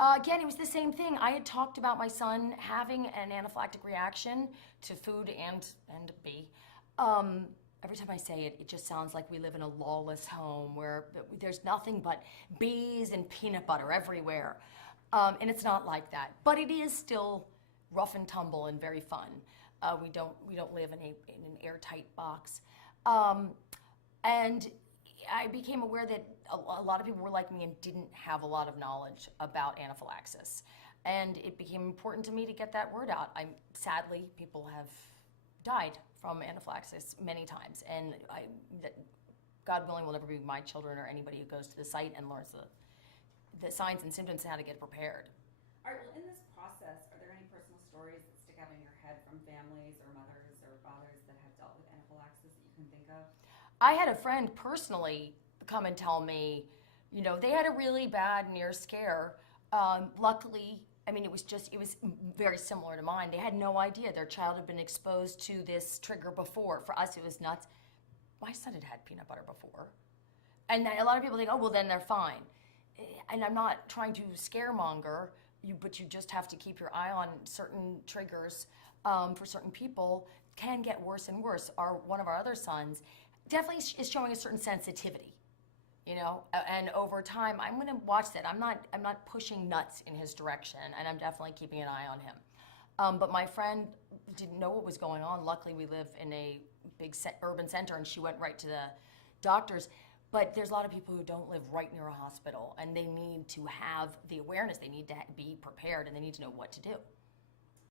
Again, it was the same thing. I had talked about my son having an anaphylactic reaction to food and bee. Every time I say it, it just sounds like we live in a lawless home where there's nothing but bees and peanut butter everywhere. And it's not like that, but it is still rough and tumble and very fun. We don't live in an airtight box. And I became aware that a lot of people were like me and didn't have a lot of knowledge about anaphylaxis. And it became important to me to get that word out. Sadly, people have died from anaphylaxis many times. And God willing, will never be my children or anybody who goes to the site and learns the signs and symptoms and how to get prepared. All right, well, in this process, are there any personal stories that stick out in your head from families or mothers or fathers that have dealt with anaphylaxis that you can think of? I had a friend personally come and tell me, they had a really bad near scare. Luckily, it was very similar to mine. They had no idea their child had been exposed to this trigger before. For us, it was nuts. My son had had peanut butter before. And a lot of people think, oh, well, then they're fine. And I'm not trying to scaremonger you, but you just have to keep your eye on certain triggers for certain people. Can get worse and worse. One of our other sons definitely is showing a certain sensitivity, and over time, I'm going to watch that. I'm not pushing nuts in his direction, and I'm definitely keeping an eye on him. But my friend didn't know what was going on. Luckily, we live in a big urban center, and she went right to the doctors. But there's a lot of people who don't live right near a hospital, and they need to have the awareness. They need to be prepared, and they need to know what to do.